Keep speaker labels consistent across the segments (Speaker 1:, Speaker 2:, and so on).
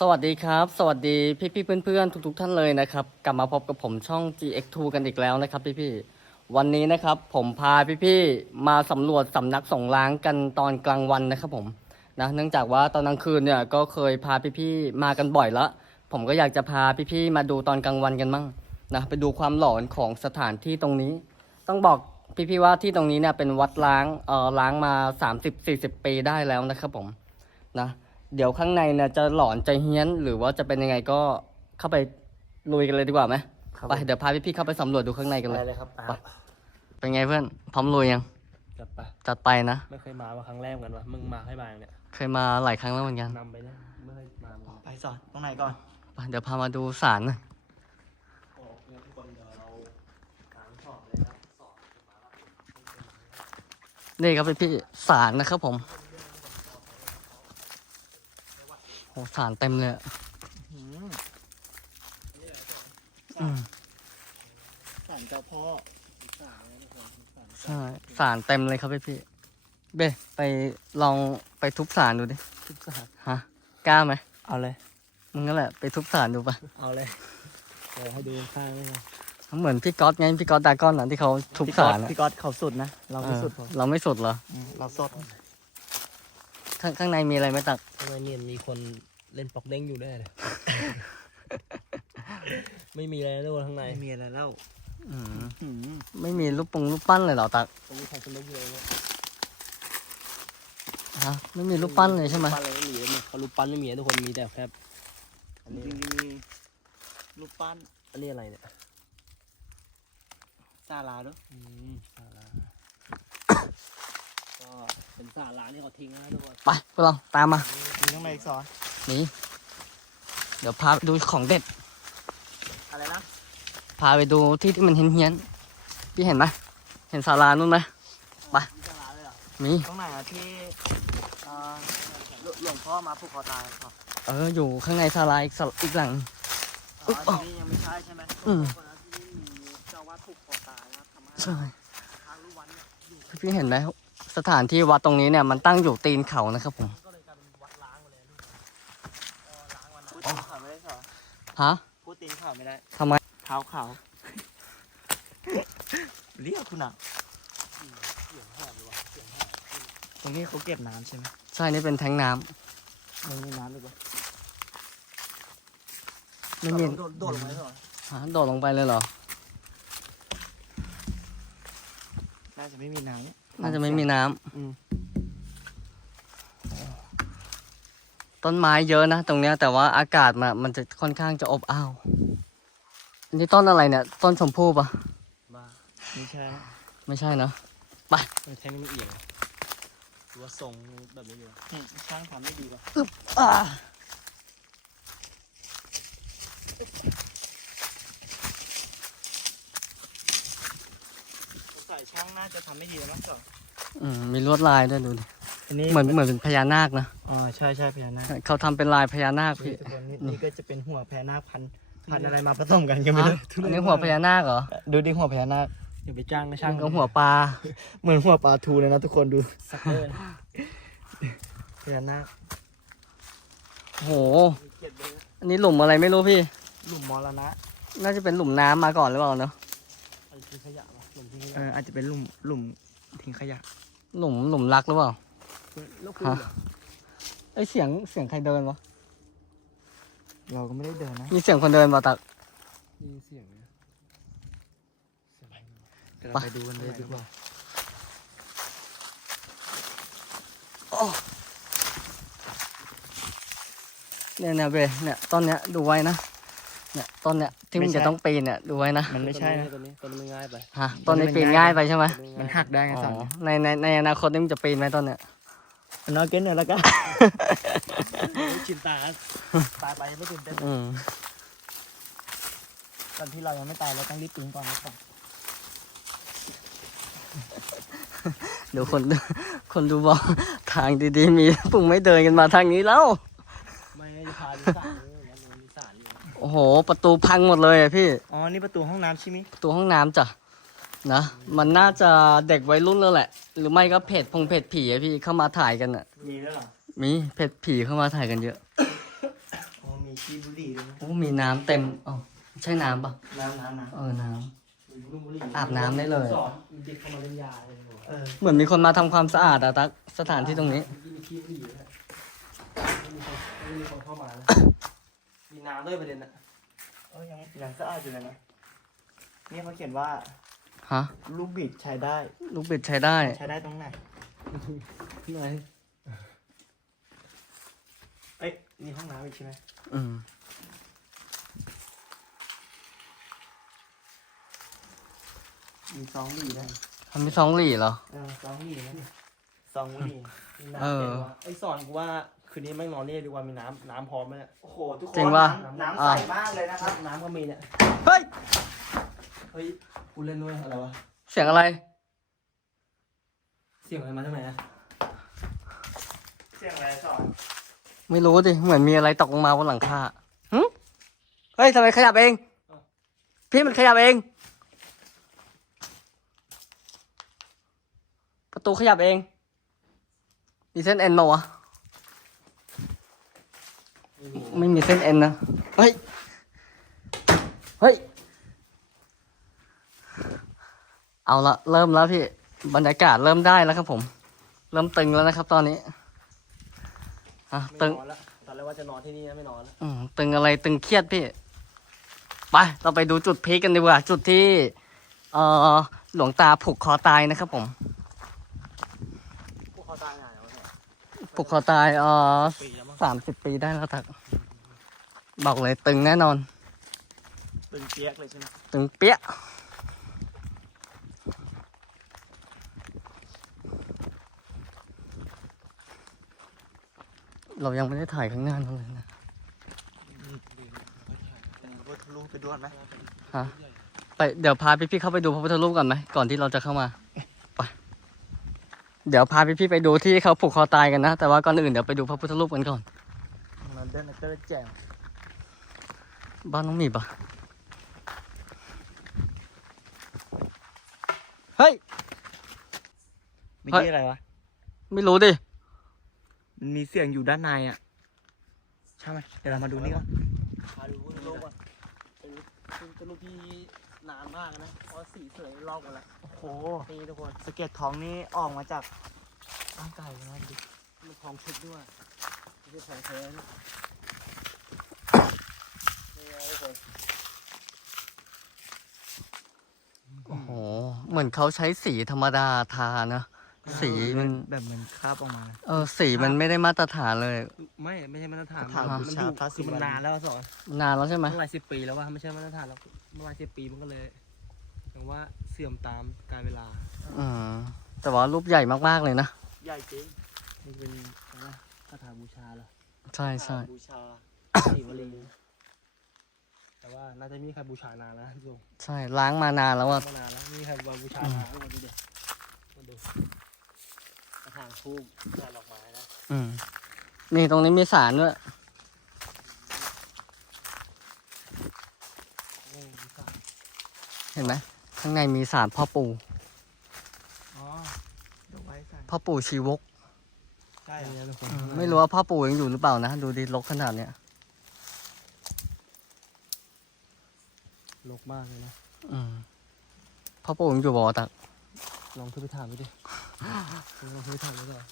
Speaker 1: สวัสดีครับ สวัสดีพี่พี่เพื่อนๆทุก ๆ ท่านเลยนะครับกลับมาพบกับผมช่อง GX2 กันอีกแล้วนะครับพี่พี่วันนี้นะครับ ผมพาพี่พี่มาสำรวจสำนักสงฆ์ล้างกันตอนกลางวันนะครับผมนะเนื่องจากว่าตอนกลางคืนเนี่ยก็เคยพาพี่พี่มากันบ่อยแล้วผมก็อยากจะพาพี่พี่มาดูตอนกลางวันกันมั่งนะไปดูความหลอนของสถานที่ตรงนี้ ต้องบอกพี่พี่ว่าที่ตรงนี้เนี่ยเป็นวัดล้างเอ่อล้างมา 30-40 ปีได้แล้วนะครับผมนะ เดี๋ยวข้างในเนี่ยจะหลอนจะเฮี้ยน หรือว่าจะเป็นยังไงก็เข้าไปลุยกันเลยดีกว่าไหม
Speaker 2: ครับ
Speaker 1: ไปเดี๋ยวพาพี่ๆเข้าไปสำรวจดูข้างในกัน
Speaker 2: ไป
Speaker 1: เลย
Speaker 2: เลยครับ
Speaker 1: ไปเป็นไงเพื่อนพร้อมลุยยัง
Speaker 2: จัดไป
Speaker 1: จัดไปนะ
Speaker 2: ไม่เคยมาว่าครั้งแรกเหมือนกันวะมึงมาให้มาเนี่ย
Speaker 1: เคยมาหลายครั้งแล้วเหมือนกัน
Speaker 2: นำไปเนี่ยไม่เคยมาเหมือนกัน
Speaker 3: ไปสอนตรงไหนก่อน
Speaker 1: ไปเดี๋ยวพามาดูศาลหน่อย
Speaker 2: โอ้เนี่ยทุกคนเดี๋ยวเราล้างสอบเลยนะสอบ
Speaker 1: นี่ครับพี่ๆศาลนะครับผม โอ้ศาลเต็มเลยอะอืม
Speaker 3: สารเจ้าพ่อ
Speaker 1: ใช่ศาลเต็มเลยครับพี่ๆเบ้ไปลองไปทุบศาลดูดิ
Speaker 2: ทุกสา
Speaker 1: ฮะ กล้าไหม
Speaker 2: เอาเลย
Speaker 1: มึงก็แหละไปทุบศาลดูปะ
Speaker 2: เอาเลยเดี๋ยวให้ดูข้างนี่นะ
Speaker 1: เหมือนพี่ก๊อตไงพี่ก๊อตดากอนอะที่เขาทุบศาลอะ
Speaker 3: พี่ก๊อตเขาสุดนะ เรา
Speaker 1: เอ
Speaker 3: ไม่
Speaker 1: อ
Speaker 3: สุดพอ
Speaker 1: เราไม่สุดเหรอ
Speaker 3: มเราสด
Speaker 1: ข้างข้างในมีอะไรไหมตัก
Speaker 2: ทำไมเนี่ยมีคนเล่นปอกเด้งอยู่ด้วยเลย ไม่มีอะไรนะทุกคนข้างใน
Speaker 3: ไม่มีอะไรแล้ว
Speaker 1: อืม
Speaker 3: อืม
Speaker 1: ไม่มีรูปปงรูปปั้นเลยเหรอตัก
Speaker 2: ตรงนี้ใครคนเล่นอยู่เลยเนี่ย
Speaker 1: ฮะไม่มีรูปปั้นเลยใช่ไหม
Speaker 2: ปั้นอะไรไม่มีเลยเนี่ยเขารูปปั้นไม่มีนะทุกคนมีแต่แค่อัน
Speaker 3: จ
Speaker 2: นี้
Speaker 3: ริงๆมีรูปปั้น
Speaker 2: อันนี้อะไรเนี่ย
Speaker 3: ซาลาด้วย
Speaker 2: อืมศาลาก็ เป็นศาลาที่เขาทิ้งนะทุกคน
Speaker 1: ไปพวกเราตามมา
Speaker 3: มีข้างในอีกสอน
Speaker 1: นี่ เดี๋ยวพาไปดูของเด็ด
Speaker 3: อะไรนะ
Speaker 1: พาไปดูที่ที่มันเฮี้ยนๆพี่เห็นไหมเห็นศาลานู่นไหม ไป
Speaker 3: มีซาลาเลยเหรอ
Speaker 1: มี
Speaker 3: ตรงไหนอะที่เอ่อหลวหลวงพ่อมาผูกคอตายครับ
Speaker 1: เออ อยู่ข้างในศาลาอีกศาอีกหลัง
Speaker 3: อ๋อที่นี่ยังไม่ใช่ใช่ไหม
Speaker 1: อืม
Speaker 3: คนละที่นี่มีเจ้าวัดผูกคอตายนะครับทำให้
Speaker 1: ใช่
Speaker 3: ทางรู้วันเนี่ยอยู่
Speaker 1: พี่เห็นไหม สถานที่วัดตรงนี้เนี่ยมันตั้งอยู่ตีนเขานะครับผม
Speaker 2: ก็เลยกลายเป็นวัดล้างไปเลยลูกเออล้างวัน
Speaker 3: พูด
Speaker 2: นั้น
Speaker 3: ตีนข่าวไม่ได้สอน
Speaker 1: ฮะ
Speaker 3: พูดตีนข่าวไม่ได้
Speaker 1: ทำไม
Speaker 3: เท้าขาวเรียกคุณอะ
Speaker 2: เสียงแหบเลยว่ะเสียงแหบ
Speaker 3: ตรงนี้เขาเก็บน้ำใช่ไหม
Speaker 1: ใช่นี่เป็นแทงน้ำ
Speaker 3: ไม่มีน้ำหรือเปล่า
Speaker 1: ไม่มี
Speaker 3: โดดโดดลงไปเหรอ
Speaker 1: ฮะโดดลงไปเลยเหรอ
Speaker 3: น่าจะไม่มีน้ำเนี่ย
Speaker 1: น่าจะไม่มีน้ำ
Speaker 3: อืม
Speaker 1: ต้นไม้เยอะนะตรงเนี้ยแต่ว่าอากาศมันมันจะค่อนข้างจะอบอ้าว อันนี้ต้นอะไรเนี่ย ต้นชมพู่ปะ
Speaker 2: บ้า
Speaker 3: ไม่ใช่นะ
Speaker 1: ไม่ใช่เนอะ
Speaker 2: เออแทงนี่มันเอียงหรือว่าทรงแบบนี้อยู่
Speaker 3: อืมช่างทำไม่ดีกว่า
Speaker 1: อ่า
Speaker 3: สงสัย ช่างน่าจะทำไม่ดีแล้วมั้งก่อน
Speaker 1: อืมมีลวดลายด้วยดูดิ
Speaker 3: อันนี้
Speaker 1: เหมือนเหมือนเป็นพญานาคนะ
Speaker 3: อ๋อใช่ใช่พญานาค
Speaker 1: เขาทำเป็นลายพญานาค
Speaker 3: นี่
Speaker 1: พี่
Speaker 3: ทุกคนนี่นี่ก็จะเป็นหัวพญานาคพันพันอะไรมาผสมกันก็ไม่
Speaker 1: ฮะ
Speaker 3: รู้
Speaker 1: อันนี้หัวพญานาคเหรอ
Speaker 3: ดูดิหัวพญานาค
Speaker 2: อย่าไปจ้างนะช่า
Speaker 1: ช่างงกับหัวปลา
Speaker 3: เหมือนหัวปลาทูเลยนะทุกคนดู
Speaker 2: สักเกอร์นะ
Speaker 3: พญานาค
Speaker 1: โอ้โห
Speaker 3: มีเกียรติเลย
Speaker 1: อันนี้หลุมอะไรไม่รู้พี่
Speaker 3: หลุมมรณะ
Speaker 1: น่าจะเป็นหลุมน้ำมาก่อนหรือเปล่าเนอะ
Speaker 2: ไอ้ทิ้งขยะวะหลุมทิ้งข
Speaker 3: เอยะออาจจะเป็นหลุมหลุมทิ้งขยะ
Speaker 1: หลุมหลุมรักหรือเปล่า
Speaker 2: แล้วคุณ
Speaker 1: ฮะไอยเสียงเสียงใครเดินวะ
Speaker 3: เราก็ไม่ได้เดินนะ
Speaker 1: มีเสียงคนเดินมาตัก
Speaker 2: มีเสียงนะเสียงอะไร
Speaker 3: เดี๋ยวเราไปดูกันเลยดีกว่า
Speaker 1: เนี่ยเนี่ยเบเนี่ยต้นเนี้ยดูไว้นะ เนี่ยต้นเนี้ยที่มันจะต้องปีนเนี่ยดูไว้นะ
Speaker 3: มันไม่ใช่นะ
Speaker 2: ตัวนี้ตัวนี้มันง่ายไป
Speaker 1: ฮะต้นนี้ปีนง่ายไปใช่ไหม
Speaker 2: ตัว
Speaker 3: มัน
Speaker 2: ง่าย
Speaker 3: หักได้ไง
Speaker 1: อ๋
Speaker 3: สัน
Speaker 1: อในในในอนาคตนี่มันจะปีนไหมต้นเนี้ย
Speaker 3: มันน้อยเกินเนี่ยแล้วก็
Speaker 2: ไม่ชินตา
Speaker 3: ตายไปยังไม่ตื่นเต้น
Speaker 1: อืม
Speaker 3: ตอนที่เรายังไม่ตายเราต้องรีบปีนก่อนนะก่อน
Speaker 1: เดี๋ยวคนคนดูบอกทางดีๆมีปุ่งไม่เดินกันมาทางนี้แล้ว
Speaker 2: ไม่ให้พาดู อยู่
Speaker 1: โอ้โห ประตูพังหมดเลยอะพี่
Speaker 3: อ๋อ นี่ประตูห้องน้ำใช่ไหม
Speaker 1: ประตูห้องน้ำจ้ะนะ มันน่าจะเด็กวัยรุ่นแล้วแหละ หรือไม่ก็เพจพงเพจผีอะพี่เข้ามาถ่ายกันอะ
Speaker 3: มีด้วยเหรอ
Speaker 1: มีเพจผีเข้ามาถ่ายกันเยอะ
Speaker 3: อ๋อขี้บุหรี่ด้วยนะ
Speaker 1: โอ้มีน้ำเต็มอ๋อใช่น้ำปะ
Speaker 3: น้ำน้ำน้
Speaker 1: เออน้
Speaker 2: ลูกบุหรี่
Speaker 1: อาบน้ำได้เลย
Speaker 2: สอนเด็กเข้ามาเล่นยาอะไรอย่างเงี้ยำ
Speaker 3: เออำ
Speaker 1: เหมือนมีคนมาทำความสะอาดอะตักสถานที่ตรงนี้
Speaker 2: มีขี้บุหรี่นะไม่มีคนไม่มีคนเข้ามานะมี น้ำด้วยประเด็นอะ
Speaker 3: เออยังยังสะอาดอยู่เลยนะนี่เขาเขียนว่า
Speaker 1: ฮะ
Speaker 3: ลูกบิดใช้ได้
Speaker 1: ลูกบิดใช้ได้
Speaker 3: ใช้ได้ตรงไหน
Speaker 2: ไหน
Speaker 3: เอ้ยนี่ห้องน้ำอีกใช่ไหม
Speaker 1: อืม
Speaker 3: มีซองบุหรี่ด้วย
Speaker 1: ทำมีสองหลี่เหรอ
Speaker 3: เออซองบุหรี่นะซองบุหรี่
Speaker 2: มีน้ำ
Speaker 1: เออ
Speaker 2: เย็นวะไอสอนกูว่า คืนนี้แม่งนอนนี่ดีกว่ามีน้ำน้ำพร้อมไหมเนี่ย
Speaker 3: โอ้โหทุกคน
Speaker 1: จริงปะ
Speaker 3: น้ำน้ำ
Speaker 1: อะ
Speaker 3: ใสมากเลยนะครับ
Speaker 2: น้ำก็มีเนี่ย
Speaker 1: เฮ้ย
Speaker 2: เฮ้ยกูเล่นด้วยอะไรวะ
Speaker 1: เสียงอะไร
Speaker 2: เสียงอะไรมาทำไมอะ
Speaker 3: เสียงอะไรสอน
Speaker 1: ไม่รู้ดิ เหมือนมีอะไรตกลงมาบนหลังคาหึเฮ้ยทำไมขยับเอง พี่มันขยับเอง ประตูขยับเองมีเส้นเอ็นมาวะ ไม่มีเส้นเอ็นนะ เฮ้ย เฮ้ย เอาละเริ่มแล้วพี่ บรรยากาศเริ่มได้แล้วครับผม เริ่มตึงแล้วนะครับ ตอนนี้อะ
Speaker 2: ไม่
Speaker 1: ตึง
Speaker 2: นอนละตอนแรกว่าจะนอนที่นี่นะไม่นอนละ
Speaker 1: อืมตึงอะไรตึงเครียดพี่ ไป เราไปดูจุดพีคกันดีกว่า จุดที่ เอ่อ หลวงตาผูกคอตายนะครับผม
Speaker 2: พวกเขาตายหายแล้วเนี่ย
Speaker 1: ผูกคอตายเอ่อ
Speaker 2: ปีแล้วมั้ง
Speaker 1: สามสิบปีได้แล้วทัก บอกเลยตึงแน่นอน
Speaker 3: ตึงเจี๊ยกเลยใช่ไหม
Speaker 1: ตึงเปี้ยะเรายังไม่ได้ถ่ายข้างหน้านั่นเลยนะ
Speaker 3: เป็นพระพุทธรูปไปด้วยไหม
Speaker 1: ฮะไปเดี๋ยวพาพี่ๆเข้าไปดูพระพุทธรูปก่อนไหมก่อนที่เราจะเข้ามาไป เดี๋ยวพาพี่ๆไปดูที่เขาผูกคอตายกันนะ แต่ว่าก่อนอื่นเดี๋ยวไปดูพระพุทธรูปกันก่อน
Speaker 3: มันเดินก็ได้แจ่ม
Speaker 1: บ้านน้องหมีปะเฮ้ย
Speaker 3: มี
Speaker 1: เฮ้ย
Speaker 3: ที่อะไรวะ
Speaker 1: ไม่รู้ดิ
Speaker 3: มันมีเสียงอยู่ด้านในอะ ใช่ไหมเดี๋ยวเรามาดูนี่ก่อน
Speaker 2: พาดูพวกรูปก่อนเป็นเป็นเป็นรูปที่นานมากนะเพราะสีสวยลอกหมดแล้ว
Speaker 3: โอ้โห
Speaker 2: นี่ทุกคน
Speaker 3: สะเก็ดทองนี่ออกมาจากร่างกายเลยนะดู
Speaker 2: มันทองชุดด้วยไม่ใช่ทองแท้นะนี่ไงทุกคน
Speaker 1: โอ้โหเหมือนเขาใช้สีธรรมดาทานะสีมัน
Speaker 3: แบบเหมันคราบออกมานะ
Speaker 1: เออสีมันไม่ได้มาตรฐานเลย
Speaker 2: ไม่ไม่ใช่มาตรฐาน
Speaker 3: ถาม
Speaker 2: มัน
Speaker 3: บู
Speaker 2: มัน
Speaker 3: ชา
Speaker 2: อยู่
Speaker 3: พระศิ
Speaker 2: คือ
Speaker 3: ว
Speaker 2: มัน
Speaker 3: ลี
Speaker 2: นานแล้วสอน
Speaker 1: นานแล้วใช่ไหม
Speaker 2: เมื่อหลายสิบปีแล้วว่าไม่ใช่มาตรฐานแล้วเมื่อหลายสิบปีมันก็เลย อย่างว่าเสื่อมตามกาลเวลา
Speaker 1: อืมแต่ว่ารูปใหญ่มากๆเลยนะ
Speaker 3: ใหญ่จริง
Speaker 2: นี่เป็นอะไรนะคาถาบูชาเหรอ
Speaker 1: ใช่ใช่
Speaker 3: บูชา
Speaker 2: สีวลีแต่ว่าน่าจะมีใครบูชานานแล้วนะดู
Speaker 1: ใช่ล้างมานานแล้วอะ
Speaker 2: มานานแล้วมีใครมาบูชานานมาดูดิมาดูกระถางทูบกระดอกไม้นะ
Speaker 1: อืม นี่ตรงนี้มีสารด้วย
Speaker 2: นี่มีสาร
Speaker 1: เห็นไหม ข้างในมีสารพ่อปู่
Speaker 3: อ๋อเดี๋ยวไว้ใส่
Speaker 1: พ่อปู่ชีวก
Speaker 3: ใช่
Speaker 2: นี่
Speaker 3: อะ
Speaker 2: นะทุกคน
Speaker 1: อืมไม่รู้ว่าพ่อปู่ยังอยู่หรือเปล่านะ ดูดิรกขนาดเนี้ย
Speaker 2: ลกมากเลยนะ
Speaker 1: อืมพ่อปู่ยังอยู่บ่ตัก
Speaker 2: ลองขึ้นไปถามดูดิลองขึ้นไปถามดูก่อน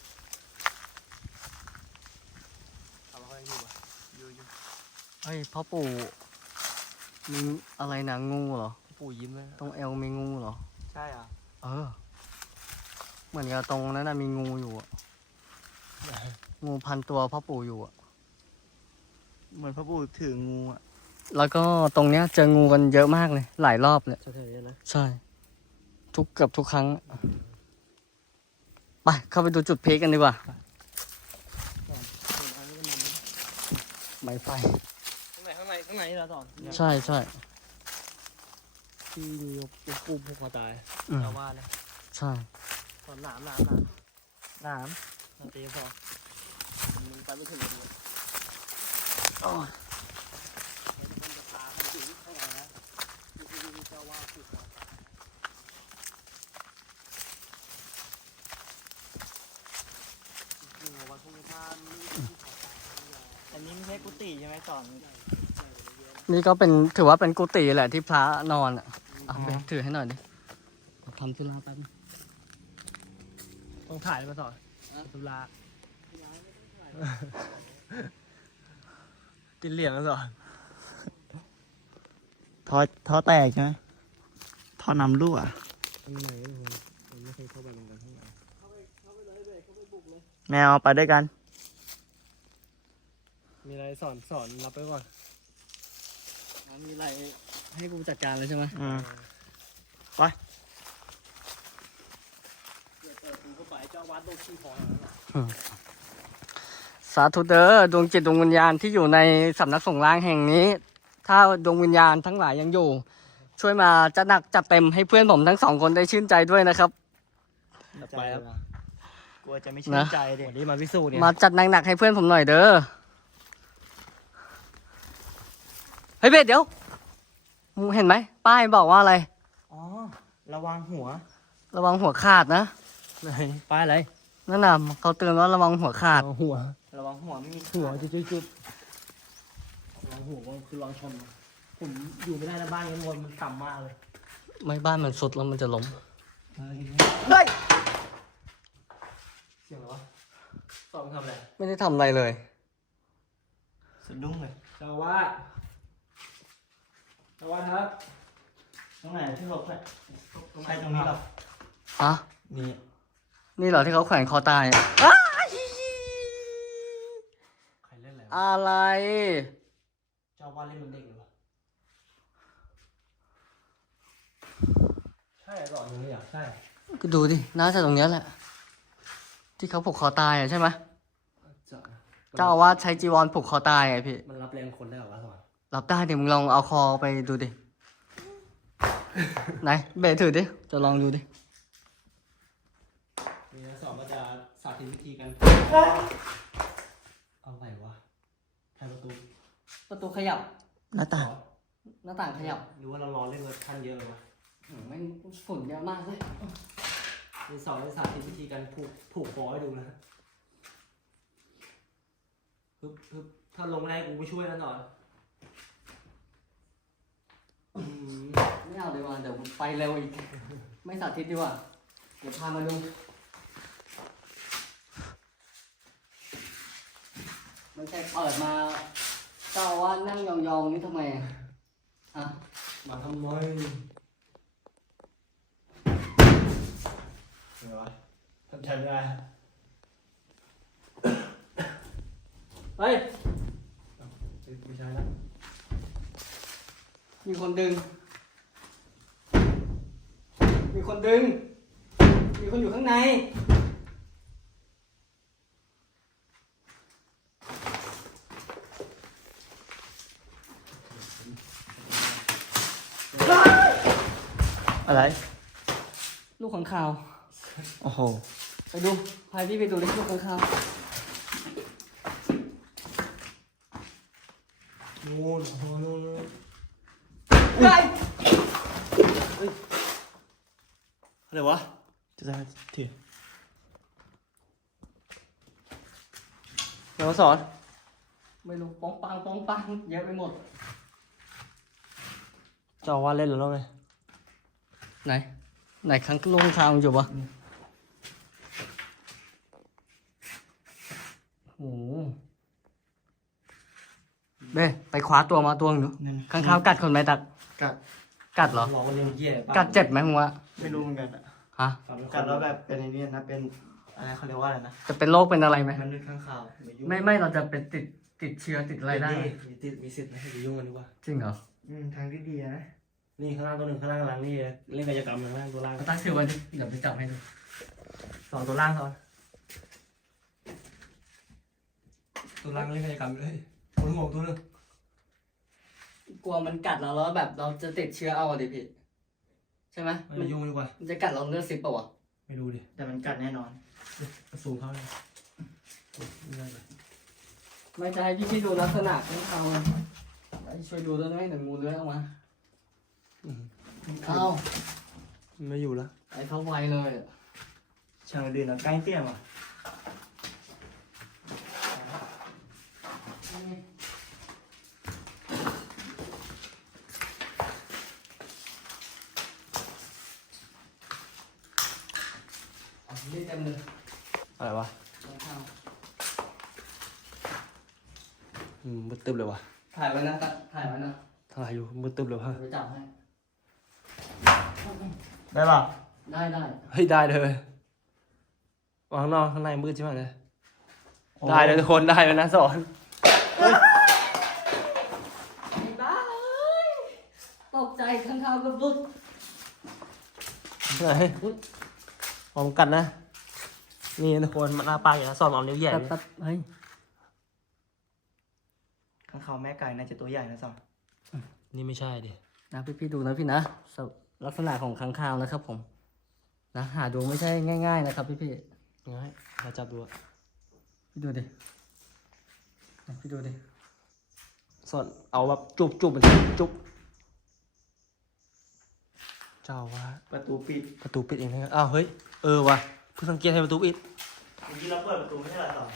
Speaker 2: ถามว่าเขายังอยู่ปะ
Speaker 3: อยู่อยู่
Speaker 1: เฮ้ยพ่อปู่มีอะไรนะงูเหรอ
Speaker 2: ปู่ยิ้มไหม
Speaker 1: ตรงเอวมีงูเหรอ
Speaker 3: ใช่อะ
Speaker 1: เออ เหมือนกับตรงนั้นนะมีงูอยู่อะงูพันตัวพ่อปู่อยู่อะ
Speaker 3: เหมือนพระปู่ถืองูอะ
Speaker 1: แล้วก็ตรงเนี้ยเจองูกันเยอะมากเลย หลายรอบเลย
Speaker 2: แถวๆนี้นะ
Speaker 1: ใช่ ทุกเกือบทุกครั้งไปเข้าไปดูจุดพีคกันดีกว่าไม้ไฟ
Speaker 2: ข้างในข้างในข้างในนี่เราสอน
Speaker 1: ใช่ใช่
Speaker 2: ที่ดูยกยกปูผูกคอตาย
Speaker 1: อืม
Speaker 2: ชาวบ้านนะ
Speaker 1: ใช่
Speaker 2: สอนหนามหนามหนาม
Speaker 3: น้
Speaker 2: สอนตีสอนมึงไปไม่ถึงเลย
Speaker 1: โอ้ย
Speaker 2: มันจะพาเขาถึงข้างในนะนี่คือเจ้าว่าผูกคอตายจริงๆวันพรุ่งนี้ถ้าไม่ผูกคอตายไม่ยอมำ
Speaker 3: อันนี้ไม่ใช่กุฏิใช่ไหมสอน
Speaker 1: นี่ก็เป็นถือว่าเป็นกุฏิแหละที่พระนอนอะเอาไปถือให้หน่อยดิทำธุระแป๊บนึง
Speaker 2: ต้องถ่ายมาสอนตุลากินเหลียงมาสอน
Speaker 3: ท่อท่อแตกใช่ไหมท่อนำรั่ว
Speaker 2: ข้างในก็คงผมไม่เคยเข้าไปเหมือนกันข้างใน
Speaker 3: แมวไปด้วยกัน
Speaker 2: มีอะไรสอนสอนรับไปก่อน
Speaker 1: มีอะไรให้กูจัดการเลยใช่ไหม
Speaker 3: อืม
Speaker 2: เปิดกูก็ไปเจ้าวัดโดนขี้พอแล้ว
Speaker 1: สาธุเด้อดวงจิตดวงวิญญาณที่อยู่ในสำนักสงฆ์ล้างแห่งนี้ ถ้าดวงวิญญาณทั้งหลายยังอยู่ ช่วยมาจัดหนักจัดเต็มให้เพื่อนผมทั้งสองคนได้ชื่นใจด้วยนะครับ
Speaker 2: ไปครับ
Speaker 3: กลัวจะไม่ชื่น
Speaker 1: นะ
Speaker 3: ใจเด็
Speaker 2: วันนี้มาพิสูจน์เนี่ย
Speaker 1: มาจัดหนักๆให้เพื่อนผมหน่อยเด้อ เฮ้ยเบสเดี๋ยวมึงเห็นไหมป้ายบอกว่าอะไร
Speaker 3: อ๋อ ระวังหัว
Speaker 1: ระวังหัวขาดนะ
Speaker 2: ไหนป้ายอะไร
Speaker 1: นั่นน่ะเขาเตือนว่าระวังหัวขาด
Speaker 2: เอาหัว
Speaker 3: ระวังหัวไม่มี
Speaker 2: หัวจุดจุดจุดลองหัวก็คือลองชน ผมอยู่ไม่ได้นะบ้านนี้มันมันต่ำมากเลย
Speaker 1: ไม่บ้านมันสุดแล้วมันจะล้ม
Speaker 3: เฮ้ย
Speaker 2: เสียงอะไรวะสอนทำอะไร
Speaker 1: ไม่ได้ทำอะไรเลย
Speaker 3: สะดุ้งเลย
Speaker 2: เจ้าว่า ดเจ้าว่าดครับ
Speaker 3: ตรงไหนที่เขาแขวนใช่ตรงนี้หรอ
Speaker 1: อะ
Speaker 3: นี่
Speaker 1: นี่เหรอที่เขาแขวนคอตายอะ
Speaker 2: ใครเล่นอะไรวะ
Speaker 1: อะไร
Speaker 2: เจ้าว่าดเล่นเหมันเด็กเลยวะใช่หรออย่างนี้อะใช่
Speaker 1: ก็ดูดิน่าจะตรงเนี้ยแหละ ที่เขาผูกคอตายอะใช่ไหม
Speaker 2: จะ
Speaker 1: เจ้าอาวาสใช้จีวรผูกคอตายไงพี่
Speaker 2: มันรับแรงคนได้เหรอวะสอน
Speaker 1: รับได้เดี๋ยวมึงลองเอาคอไปดูดิ ไหนเบสถือดิ จะลองดูดิ
Speaker 2: มีนักสอนก็จะสาธิตวิธีการเอาไหนวะแทนประตู
Speaker 1: ประตูขยับ
Speaker 3: หน้าต่าง
Speaker 1: หน้าต่างขยับ
Speaker 2: หรือว่าเรารอเล่นเวอร์ชันเยอะเลยวะ
Speaker 1: อืมไม่งฝุ่นเยอะมากเลย
Speaker 2: มีสอนจะสาธิตวิธีการผูกผูกคอให้ดูนะฮึบฮึบถ้าลงไม่ได้กูไม่ช่วยนะสอนอืม
Speaker 1: ไม่เอาดีกว่าเดี๋ยวไปเร็วอีก ไม่สาธิตดีกว่า เดี๋ยวพามาดูไม่ใช่เปิดมาเจ้าอาวาสนั่งยองๆนี่ทำไมอะอะ
Speaker 2: มาทำไมเดี๋ยววะทำใจไม่ได้
Speaker 1: เฮ้ย
Speaker 2: ไม่ใช่แล้ว
Speaker 1: มีคนดึง มีคนดึง มีคนอยู่ข้างใน
Speaker 3: อะไร
Speaker 1: ลูกของข่าว
Speaker 3: โอ้โห
Speaker 1: ไปดู พาพี่ไปดูดิลูกของข่าว
Speaker 2: นู่นโอ้โหนู่นนู่น
Speaker 1: เฮ้ย
Speaker 2: อะไรวะ
Speaker 3: จะได้ถือ
Speaker 2: เดี๋ยวมาสอน
Speaker 1: ไม่รู้ป้องปังป้องปังเยอะไปหมด
Speaker 2: เจ้าว่าเล่นหรือไง
Speaker 1: ไหน ไหนครั้งลูกของข่าวมันอยู่ปะโอ้โหเบ้ไปคว้าตัวมาตัวหนึงดู
Speaker 3: นั่น
Speaker 1: ข้างข้าวกัดคนไหมตัก
Speaker 3: กัด
Speaker 1: กัดเหรอ
Speaker 2: หลอกมันเลี้ยงเหี้ย
Speaker 1: กัดเจ็บไหมมึงวะ
Speaker 3: ไม่รู้เหมือนกันอะ
Speaker 1: ฮะ
Speaker 3: กัดแล้วแบบเป็นไอ้นี่นะเป็นอะไรเขาเรียกว่าอะไรนะ
Speaker 1: จะเป็นโรคเป็นอะไรไหม
Speaker 3: มันนึกข้างข่าวอย่ายุ่ง
Speaker 1: ไม่ไม่เราจะเป็นติดติดเชื้อติดอะไรได้ไหม
Speaker 2: มีติดมีสิทธิ์นะอย่ายุ่งกันดีกว่า
Speaker 1: จริงเหรอ
Speaker 3: อืมทางที่ดีนะ
Speaker 2: นี่ข้างล่างตัวหนึ่งข้างล่างหลังนี่เล่นกายกรรมข้างล่างตัวล่าง
Speaker 1: เอาตั้งชื่อไว้ดิเดี๋ยวไปจับให้ดู
Speaker 3: สองตัวล่างเขา
Speaker 2: ตัวล่างเล่นกายกรรมเลยคนหมวกตัวหนึง
Speaker 1: กลัวมันกัดเราแล้วแบบเราจะติดเชื้อเอาอะดิพี่ ใช่ไหม
Speaker 2: ไม่
Speaker 1: มัน
Speaker 2: ยุ่งดีกว่า
Speaker 1: มันจะกัดเราเลือดซิปเปล่าวะ
Speaker 2: ไม่ดูดิ
Speaker 3: แต่มันกัดแน่นอน
Speaker 2: สูงเขาเลยไม่ได้เลย
Speaker 1: ไม่จะให้พี่พี่ๆดูลักษณะของเขาไอ้ช่วยดูด้วยนะเดี๋ยวงูเลื้อยออกมา
Speaker 2: อืม
Speaker 1: เอ้า
Speaker 2: ไม่อยู่แล้ว
Speaker 1: ไอ้เขาไวเลยอะ
Speaker 3: ช่างดื้อนะใกล้เตี้ยมอะ
Speaker 1: นี่เต็มเลย
Speaker 2: อะไรวะ
Speaker 1: ข้างข้าว
Speaker 2: อืมมืดตึ๊บเลยวะ
Speaker 1: ถ่ายไว้นะถ่ายไว้นะ
Speaker 2: ถ่ายอยู่มืดตึ๊บเลยวะ
Speaker 1: ไปจับให้
Speaker 2: ได้ป่ะ
Speaker 1: ได้ได้
Speaker 2: เฮ้ยได้เลยวางข้างนอกข้างในมืดใช่ไหมเลยได้เลยทุกคนได้เลยนะสอน
Speaker 1: ไอ้บ้าเอ้ยตกใจข้างข้าวกับลุด
Speaker 2: ไหนพร้อมกันนะ นี่ทุกคนมันอาปากอย่างนั้นสอนเอานิ้วแหย่
Speaker 1: แป๊บ
Speaker 2: ดิ
Speaker 1: แป๊บเฮ้ย
Speaker 3: ข้างเขาแม่ไก่น่าจะตัวใหญ่นะสอน
Speaker 2: นี่ไม่ใช่ดิ
Speaker 1: นะพี่พี่ดูนะพี่นะสวลักษณะของค้างคาวนะครับ ผมนะหาดูไม่ใช่ง่าย ๆ นะครับ พี่พี่
Speaker 2: ง่ายมาจับดูอะ
Speaker 1: พี่ดูดินะพี่ดูดิ
Speaker 2: สอนเอาแบบจุบจุบมันจุบเจ้าว่า
Speaker 3: ประตูปิด
Speaker 2: ประตูปิดเองนะอ้าวเฮ้ยเออว่ะ เพิ่งสังเกตให้ประตูปิด
Speaker 3: เมื่อกี้เราเปิดประตูไม่ใช่เหรอสอน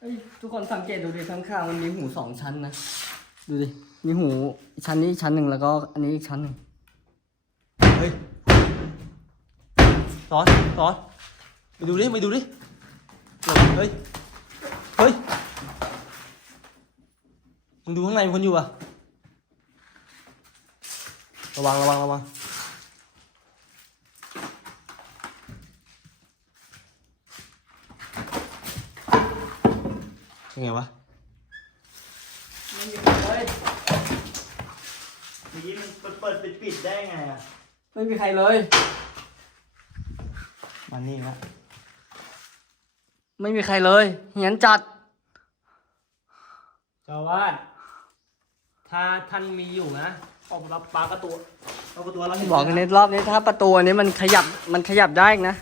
Speaker 1: เฮ้ยทุกคนสังเกตดูดิค้างคาวมันมีหูสองชั้นนะ ดูดิ มีหูชั้นนี้อีกชั้นหนึ่งแล้วก็อันนี้อีกชั้นหนึ่ง
Speaker 2: เฮ้ยสอนสอนไปดูดิไปดูดิเฮ้ย เฮ้ย มึงดูข้างในมีคนอยู่อะ ระวังระวังระวัง ไงวะ
Speaker 1: ไม่มีใครเลย
Speaker 3: เมื่อกี้มันเปิดเปิดปิดปิดได้ไงอะ
Speaker 1: ไม่มีใครเลย
Speaker 3: มันนี่ละ
Speaker 1: ไม่มีใครเลยเหียนจัด
Speaker 2: เจ้าวาดถ้าท่านมีอยู่นะออกมารับปลากระตัว
Speaker 3: เอาประตูเราเห็น
Speaker 1: บอกกันในรอบนี้ถ้าประตูอันนี้มันขยับมันขยับได้อีกนะ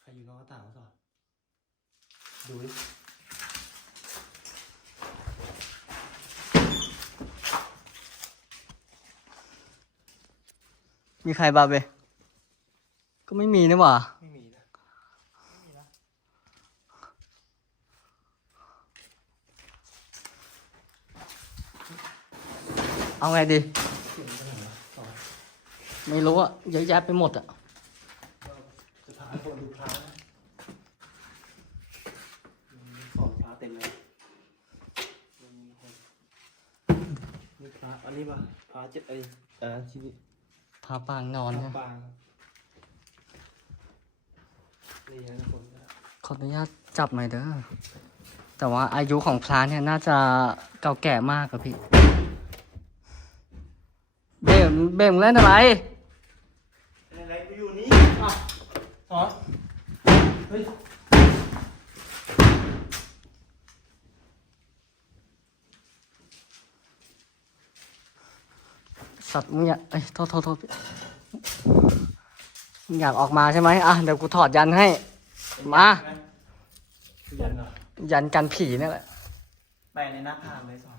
Speaker 2: ใครอยู่นอกหน้าต่างวะสอนดูดิ
Speaker 1: มีใครบาเบก็ไม่มีนี่หว่า
Speaker 2: ไม่มีนะ
Speaker 1: เอาไงดี
Speaker 2: เสียงมันเป็นไงวะสอน
Speaker 1: ไม่รู้อะเยอะแยะไปหมดอะ
Speaker 2: สุดท้ายคนดูพระนะสอนพระเต็มเลยมีคนนี่พระอันนี้ปะพระเจ็ดไอ้เออที่นี่
Speaker 1: พาปางนอน
Speaker 2: พระ
Speaker 1: นะ
Speaker 2: ปางนี่นะทุกคน
Speaker 1: ขออนุญาตจับหน่อยเด้อ แต่ว่าอายุของพระเนี่ยน่าจะเก่าแก่มากอะพี่ เบมเบมเล่นอะไร
Speaker 3: อะไรกูอยู่นี่
Speaker 2: อะสอนเฮ้ย
Speaker 1: สัตว์มึงอยากเอ้ยโทษโทษโทษพี่มึงอยากออกมาใช่ไหมอะเดี๋ยวกูถอดยันให้ มา
Speaker 2: ยันเหรอ
Speaker 1: ยันกันผีนี่แหละ
Speaker 3: ไปในหน้าผากเลยสอน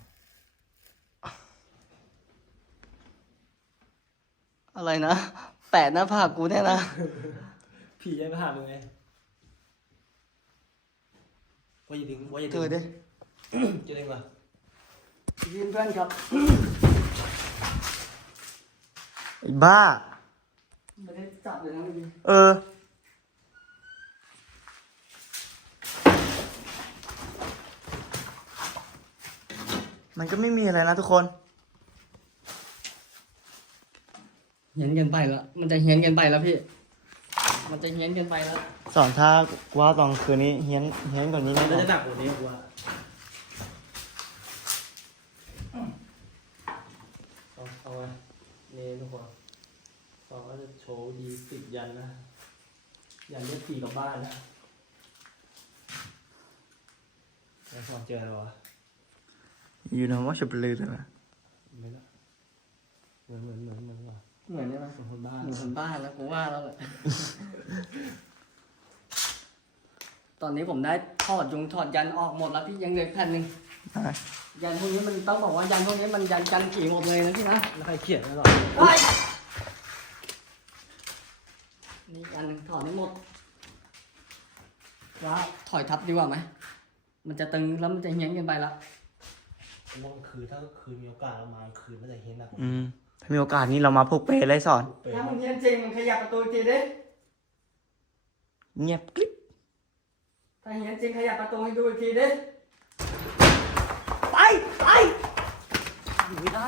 Speaker 1: อะไรนะแปะหน้าผากกูเนี่ยนะ
Speaker 2: ผียันมาหามึงไงว่าอย่าดึงว่าอย่า
Speaker 1: เธ
Speaker 2: ดึง
Speaker 1: อดิ
Speaker 2: จะดึงเหรอ
Speaker 1: ยืนเพื่อนครับ ไอ้บ้า ไม่ได้จับเลยนะเมื่อกี้
Speaker 3: เออ มันก็ไม่มีอะไรนะทุกคน
Speaker 1: เฮี้ยนเกินไปแล้ว มันจะเฮี้ยนเกินไปแล้วพี่ มันจะเฮี้ยนเกินไปแล้ว
Speaker 3: สอนถ้าว่าตอนคืนนี้เฮี้ยนเฮี้ยนกว่านี้แน่น
Speaker 2: น่า
Speaker 3: อน
Speaker 2: จะหนักกว่านี้กูว่าเอาเอาไว้ นี่ทุกคนสองก็จะโชว์ดีสิบยันนะ ยันเรียกผีกลับบ้านนะแล้วสองเจออะไรวะ
Speaker 3: อยู่นะว่าจะเป็นลือเลยนะ
Speaker 2: ไม่ละเหมือนเหมือนเหมือนเหมือนว่ะ
Speaker 1: เหมือนใช่ไหม
Speaker 2: เหมือนคนบ้า
Speaker 1: เหมือนคนบ้าแล้วกูว่าแล้วแหละ ตอนนี้ผมได้ถอดยุงถอดยันออกหมดแล้วพี่ยังเหลือแผ่นหนึ่ง ยันพวกนี้มันต้องบอกว่ายันพวกนี้มันยันกันผีหมดเลยนะพี่นะ
Speaker 2: แล้วใครเขียนไม่หรอ
Speaker 1: เฮ้ยนี่อีกอันหนึ่งถอดให้หมดว้าถอยทับดีกว่าไหม มันจะตึงแล้วมันจะเฮี้ยนเกันไปละ
Speaker 2: มองคืนถ้าคืนมีโอกาสเรามากลางคืนมันจะเห็นหนักกว่า
Speaker 3: อืมถ้ามีโอกาสนี้เรามาผูกเปรเลยสอน
Speaker 1: ถ้ามึงเฮียนจริงมึงขยับประตูอีกทีดิ
Speaker 3: เงียบกริบ
Speaker 1: ถ้าเฮียนจริงขยับประตูให้ดูอีกทีดิ
Speaker 3: ไปไป
Speaker 1: อยู่ไม่ได้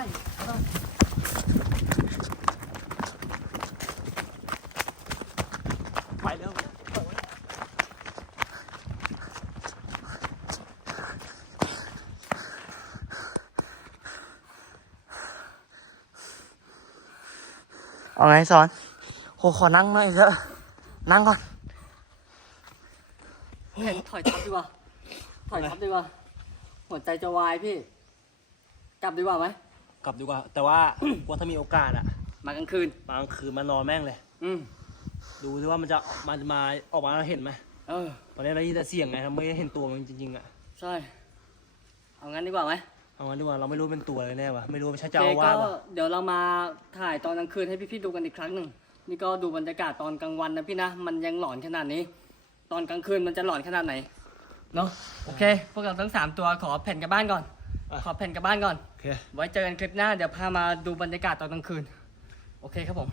Speaker 3: ไปเร็วเอาไงสอนโหขอนั่งหน่อยเถอะนั่งก่อน
Speaker 1: เห็นถอยทับดีกว่า ถอยทับดีกว่า หัวใจจะวายพี่ กลับดีกว่าไหม
Speaker 2: กลับดีกว่า แต่ว่าว่าถ้ามีโอกาสอะ
Speaker 1: มากลางคืน
Speaker 2: มากลางคืนมานอนแม่งเลย
Speaker 1: อืม
Speaker 2: ดูดิว่ามันจะมันมาออกมาแล้วเห็นไหม
Speaker 1: เออ
Speaker 2: ตอนนี้เราได้ยินแต่เสียงไงเราไม่ได้เห็นตัวมันจริงๆอะ
Speaker 1: ใช่ เอางั้นดีกว่าไหม
Speaker 2: เอางั้นดีกว่าเราไม่รู้เป็นตัวอะไรแน่วะไม่รู้ว่าใช่
Speaker 1: โอ
Speaker 2: เจ้า
Speaker 1: เค
Speaker 2: อา
Speaker 1: ก็
Speaker 2: วาสปะ
Speaker 1: เดี๋ยวเรามาถ่ายตอนกลางคืนให้พี่ๆดูกันอีกครั้งหนึ่งนี่ก็ดูบรรยากาศตอนกลางวันนะพี่นะ มันยังหลอนขนาดนี้ ตอนกลางคืนมันจะหลอนขนาดไหน เนาะโอเค พวกเราทั้งสามตัวขอแผ่นกับบ้านก่อน ขอแผ่นกับบ้านก่อน
Speaker 2: โอเค
Speaker 1: ไว้เจอกันคลิปหน้า เดี๋ยวพามาดูบรรยากาศตอนกลางคืน โอเคครับผม